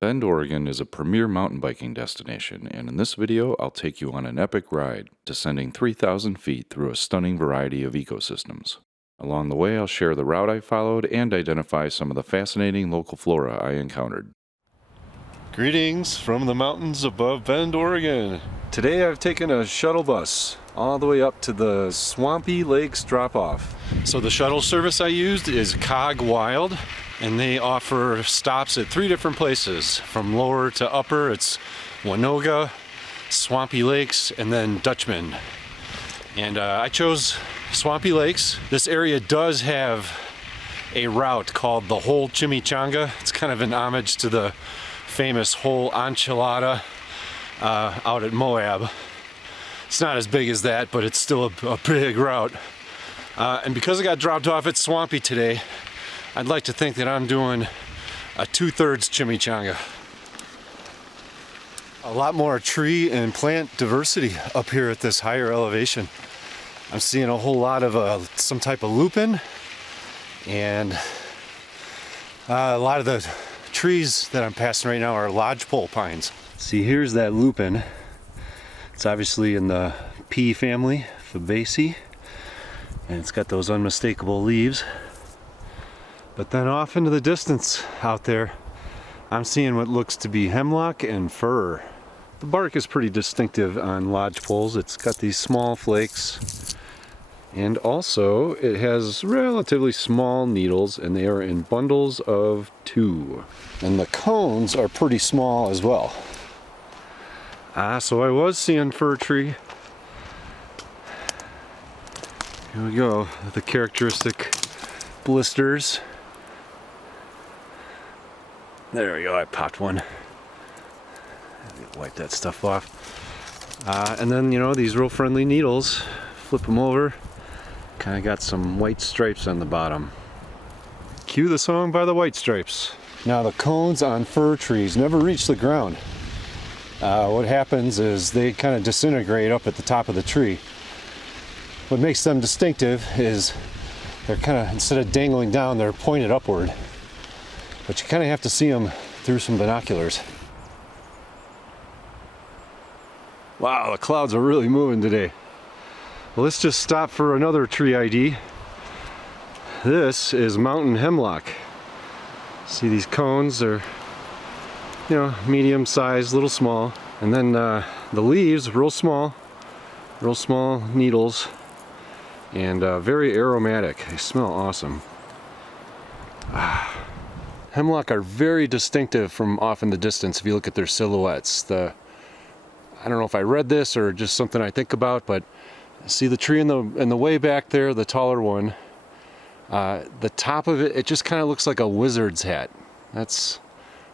Bend, Oregon is a premier mountain biking destination, and in this video I'll take you on an epic ride, descending 3,000 feet through a stunning variety of ecosystems. Along the way I'll share the route I followed and identify some of the fascinating local flora I encountered. Greetings from the mountains above Bend, Oregon. Today I've taken a shuttle bus all the way up to the Swampy Lakes drop-off. So the shuttle service I used is Cog Wild, and they offer stops at 3 different places. From lower to upper, it's Wanoga, Swampy Lakes, and then Dutchman. And I chose Swampy Lakes. This area does have a route called the Whole Chimichanga. It's kind of an homage to the famous whole enchilada out at Moab. It's not as big as that, but it's still a big route. And because I got dropped off at Swampy today, I'd like to think that I'm doing a 2/3 chimichanga. A lot more tree and plant diversity up here at this higher elevation. I'm seeing a whole lot of some type of lupine, and a lot of the trees that I'm passing right now are lodgepole pines. See, here's that lupine. It's obviously in the pea family, Fabaceae, and it's got those unmistakable leaves. But then off into the distance out there, I'm seeing what looks to be hemlock and fir. The bark is pretty distinctive on lodgepoles. It's got these small flakes, and also it has relatively small needles, and they are in bundles of 2. And the cones are pretty small as well. So I was seeing fir tree. Here we go, the characteristic blisters. There we go, I popped one. Wipe that stuff off. And then, you know, these real friendly needles, flip them over, kind of got some white stripes on the bottom. Cue the song by the White Stripes. Now the cones on fir trees never reach the ground. What happens is they kind of disintegrate up at the top of the tree. What makes them distinctive is they're kind of, instead of dangling down, they're pointed upward. But you kind of have to see them through some binoculars. Wow, the clouds are really moving today. Well, let's just stop for another tree ID. This is mountain hemlock. See these cones are, you know, medium size, little small. And then the leaves, real small needles, and very aromatic. They smell awesome. Hemlock are very distinctive from off in the distance if you look at their silhouettes. I don't know if I read this or just something I think about, but see the tree in the way back there, the taller one, the top of it, it just kind of looks like a wizard's hat. That's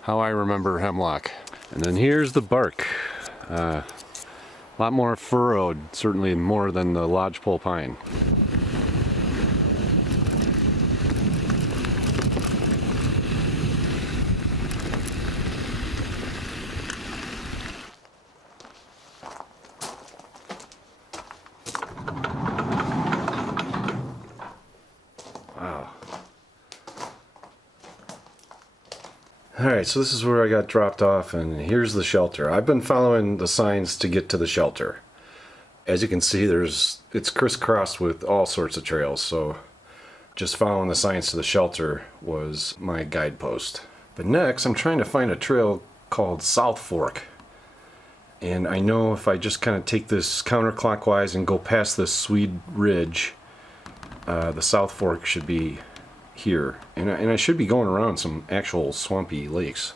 how I remember hemlock. And then here's the bark. A lot more furrowed, certainly more than the lodgepole pine. Alright, so this is where I got dropped off, and here's the shelter. I've been following the signs to get to the shelter. As you can see, it's crisscrossed with all sorts of trails, so just following the signs to the shelter was my guidepost. But next, I'm trying to find a trail called South Fork. And I know if I just kind of take this counterclockwise and go past this Swede Ridge, the South Fork should be here, and I should be going around some actual swampy lakes.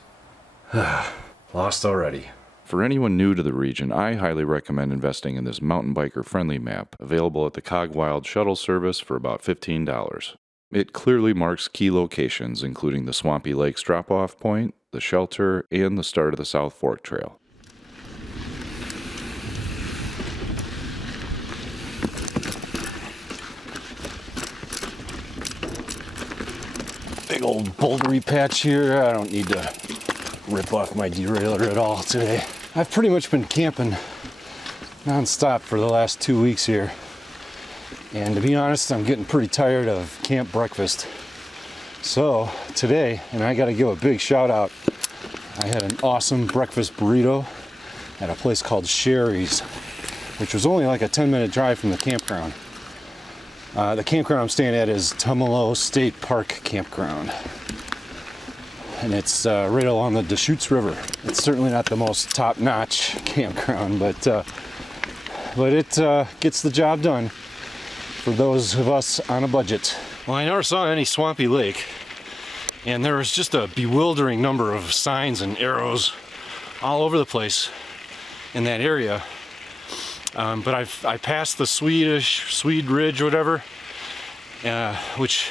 Lost already. For anyone new to the region, I highly recommend investing in this mountain biker friendly map, available at the Cog Wild shuttle service for about $15. It clearly marks key locations, including the Swampy Lakes drop-off point, the shelter, and the start of the South Fork Trail. Big old bouldery patch here. I don't need to rip off my derailleur at all today. I've pretty much been camping non-stop for the last 2 weeks here. And to be honest, I'm getting pretty tired of camp breakfast. So today, and I gotta give a big shout out I had an awesome breakfast burrito at a place called Sherry's, which was only like a 10-minute drive from the campground. The campground I'm staying at is Tumalo State Park Campground. And it's right along the Deschutes River. It's certainly not the most top-notch campground, but it gets the job done for those of us on a budget. Well, I never saw any swampy lake, and there was just a bewildering number of signs and arrows all over the place in that area. But I passed the Swede Ridge or whatever, which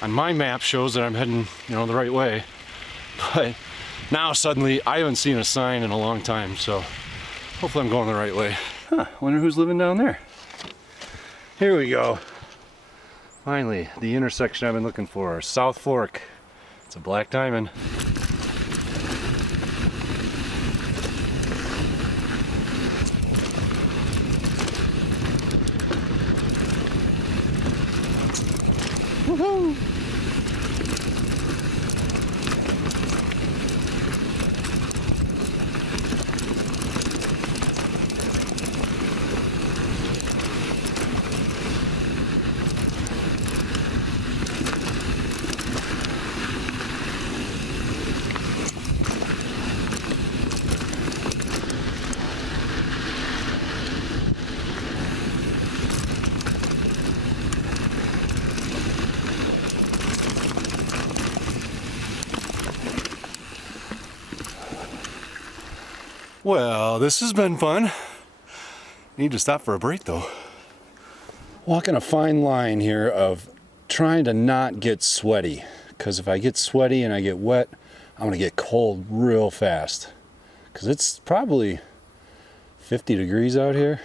on my map shows that I'm heading, the right way. But now suddenly I haven't seen a sign in a long time, so hopefully I'm going the right way. Wonder who's living down there. Here we go. Finally, the intersection I've been looking for, South Fork. It's a black diamond. Woohoo! Well, this has been fun. Need to stop for a break though. Walking a fine line here of trying to not get sweaty, because if I get sweaty and I get wet, I'm gonna get cold real fast, because it's probably 50 degrees out here.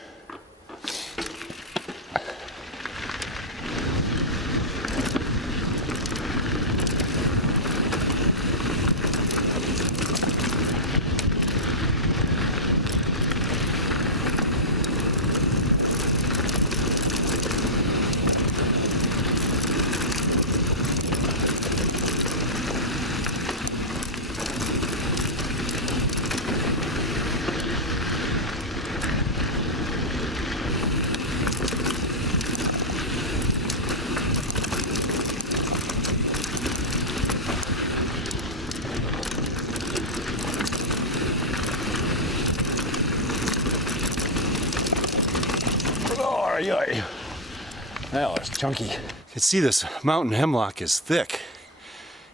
That was chunky. You can see this mountain hemlock is thick.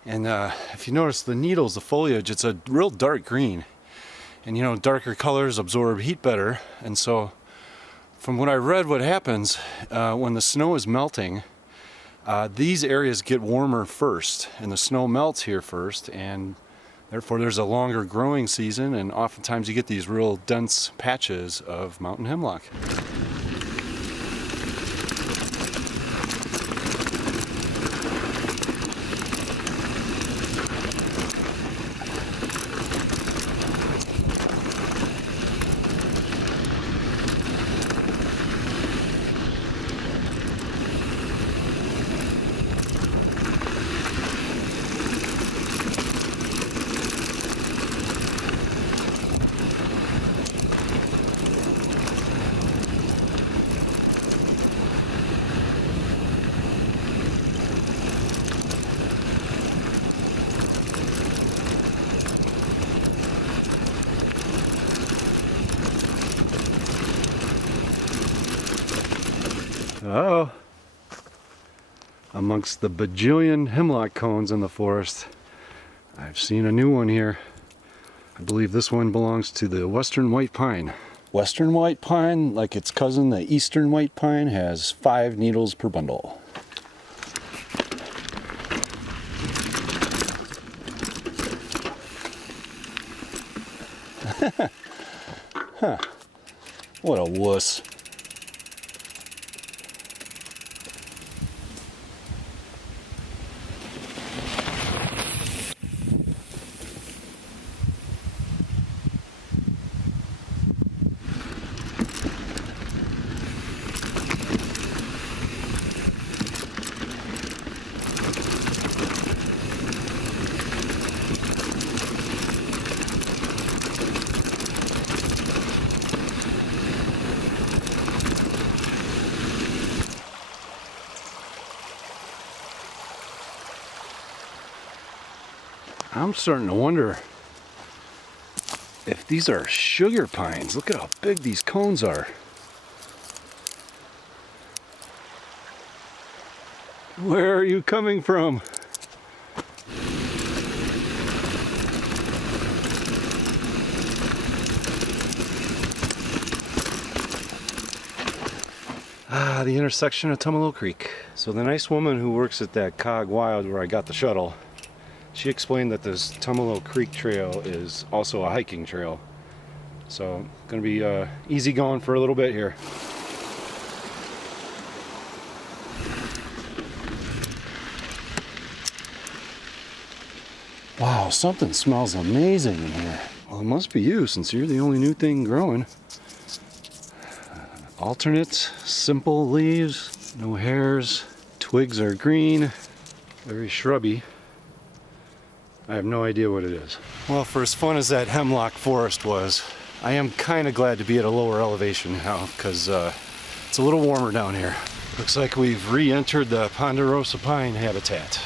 And if you notice the needles, the foliage, it's a real dark green. And darker colors absorb heat better. And so from what I read, what happens when the snow is melting, these areas get warmer first. And the snow melts here first. And therefore there's a longer growing season. And oftentimes you get these real dense patches of mountain hemlock. Uh-oh. Amongst the bajillion hemlock cones in the forest, I've seen a new one here. I believe this one belongs to the western white pine. Western white pine, like its cousin, the eastern white pine, has 5 needles per bundle. Huh. What a wuss. I'm starting to wonder if these are sugar pines. Look at how big these cones are. Where are you coming from? The intersection of Tumalo Creek. So the nice woman who works at that Cog Wild where I got the shuttle, she explained that this Tumalo Creek trail is also a hiking trail. So gonna be easy going for a little bit here. Wow, something smells amazing in here. Well, it must be you since you're the only new thing growing. Alternate, simple leaves, no hairs, twigs are green, very shrubby. I have no idea what it is. Well, for as fun as that hemlock forest was, I am kind of glad to be at a lower elevation now because it's a little warmer down here. Looks like we've re-entered the ponderosa pine habitat.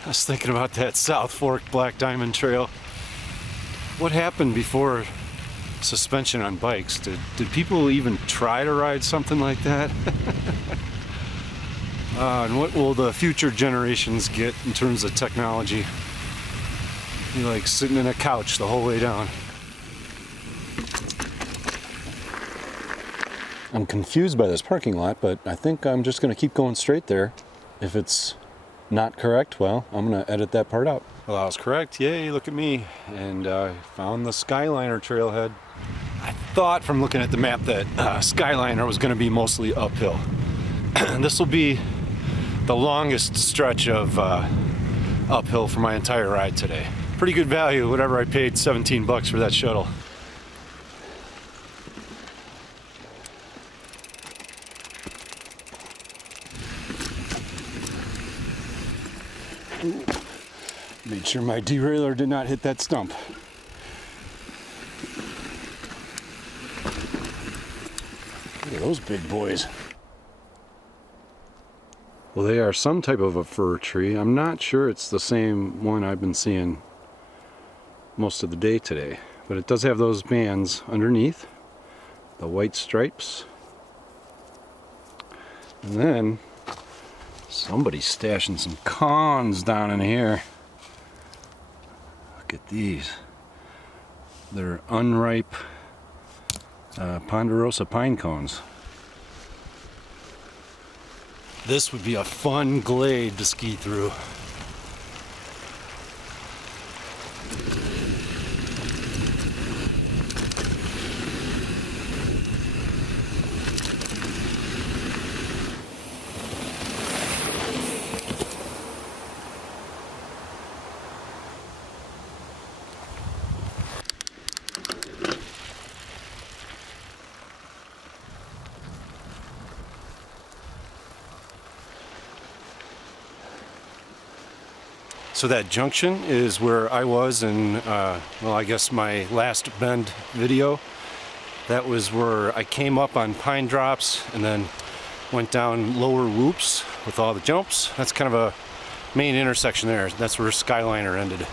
I was thinking about that South Fork Black Diamond Trail. What happened before suspension on bikes? Did people even try to ride something like that? And what will the future generations get in terms of technology? Be like sitting in a couch the whole way down. I'm confused by this parking lot, but I think I'm just going to keep going straight there. If it's not correct, well, I'm going to edit that part out. Well, I was correct. Yay, look at me. And I found the Skyliner trailhead. I thought from looking at the map that Skyliner was going to be mostly uphill. This will be the longest stretch of uphill for my entire ride today. Pretty good value, whatever I paid 17 bucks for that shuttle. Ooh. Made sure my derailleur did not hit that stump. Look at those big boys. Well, they are some type of a fir tree. I'm not sure it's the same one I've been seeing most of the day today, but it does have those bands underneath, the white stripes. And then somebody's stashing some cones down in here. Look at these. They're unripe ponderosa pine cones. This would be a fun glade to ski through. So that junction is where I was in, well, I guess my last bend video. That was where I came up on pine drops and then went down lower whoops with all the jumps. That's kind of a main intersection there. That's where Skyliner ended.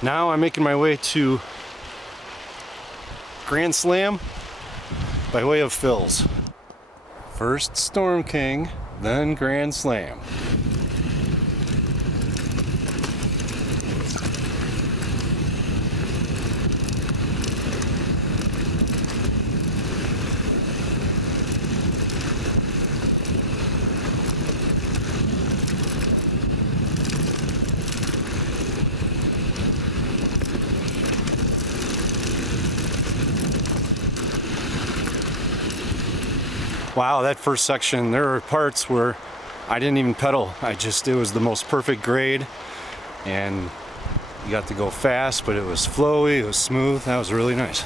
Now I'm making my way to Grand Slam by way of Phil's. First Storm King, then Grand Slam. Wow, that first section, there were parts where I didn't even pedal. It was the most perfect grade, and you got to go fast, but it was flowy, it was smooth. That was really nice.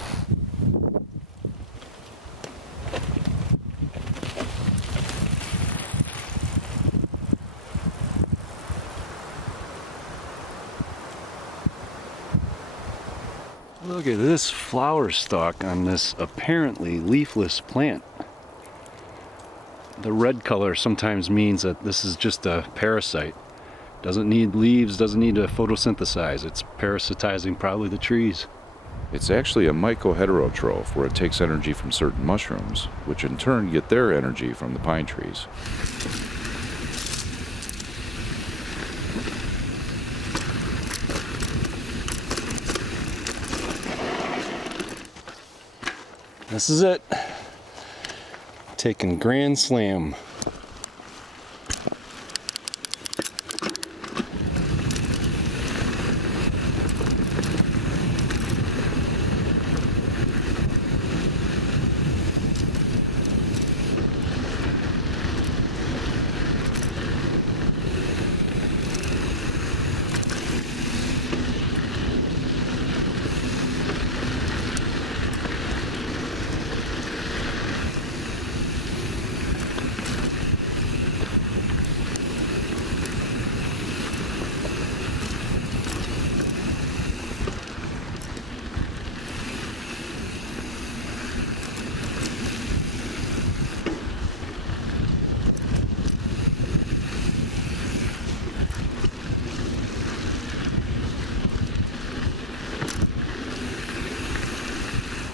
Look at this flower stalk on this apparently leafless plant. The red color sometimes means that this is just a parasite. Doesn't need leaves, doesn't need to photosynthesize. It's parasitizing probably the trees. It's actually a mycoheterotroph, where it takes energy from certain mushrooms, which in turn get their energy from the pine trees. This is it. Taking Grand Slam.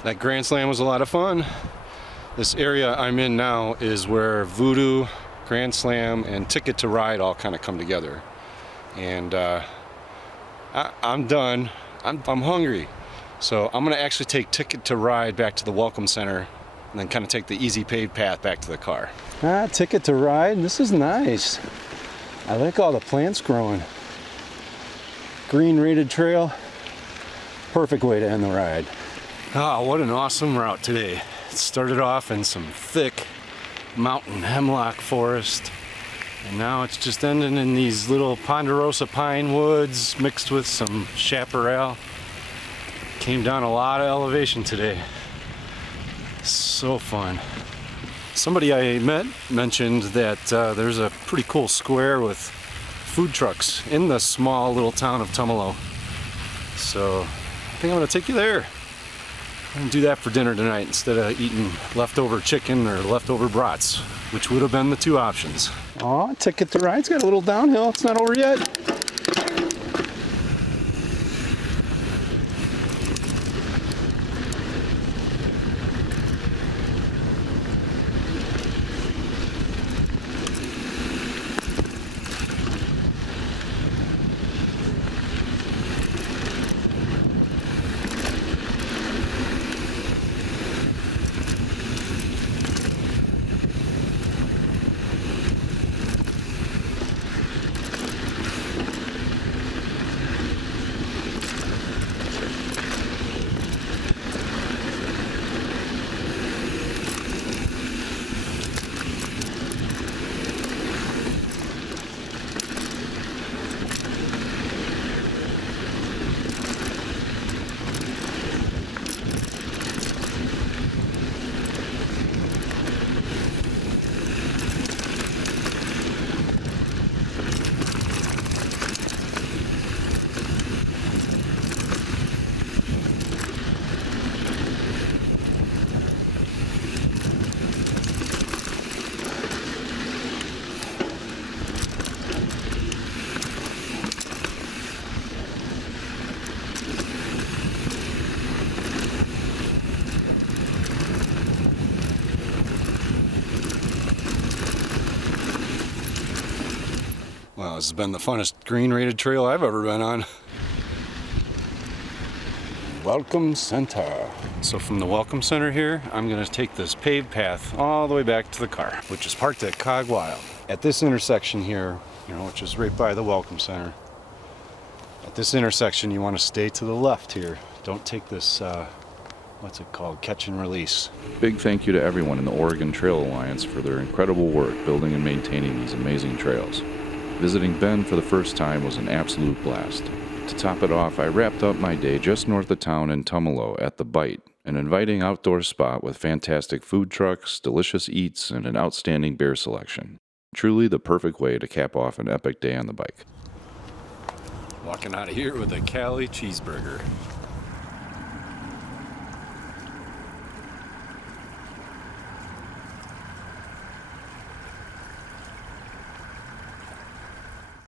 That Grand Slam was a lot of fun. This area I'm in now is where Voodoo, Grand Slam, and Ticket to Ride all kind of come together. And I'm done. I'm hungry. So I'm gonna actually take Ticket to Ride back to the Welcome Center and then kind of take the easy paved path back to the car. Ticket to Ride, this is nice. I like all the plants growing. Green rated trail, perfect way to end the ride. Ah, what an awesome route today. It started off in some thick mountain hemlock forest, and now it's just ending in these little ponderosa pine woods mixed with some chaparral. Came down a lot of elevation today. So fun. Somebody I met mentioned that there's a pretty cool square with food trucks in the small little town of Tumalo. So I think I'm gonna take you there. I'm gonna do that for dinner tonight instead of eating leftover chicken or leftover brats, which would have been the two options. Aw, Ticket to Ride's got a little downhill. It's not over yet. Wow, this has been the funnest green rated trail I've ever been on. Welcome Center. So from the Welcome Center here, I'm gonna take this paved path all the way back to the car, which is parked at Cog Wild. At this intersection here, which is right by the Welcome Center, at this intersection you want to stay to the left here. Don't take this, what's it called, catch and release. Big thank you to everyone in the Oregon Trail Alliance for their incredible work building and maintaining these amazing trails. Visiting Bend for the first time was an absolute blast. To top it off, I wrapped up my day just north of town in Tumalo at The Bite, an inviting outdoor spot with fantastic food trucks, delicious eats, and an outstanding beer selection. Truly the perfect way to cap off an epic day on the bike. Walking out of here with a Cali cheeseburger.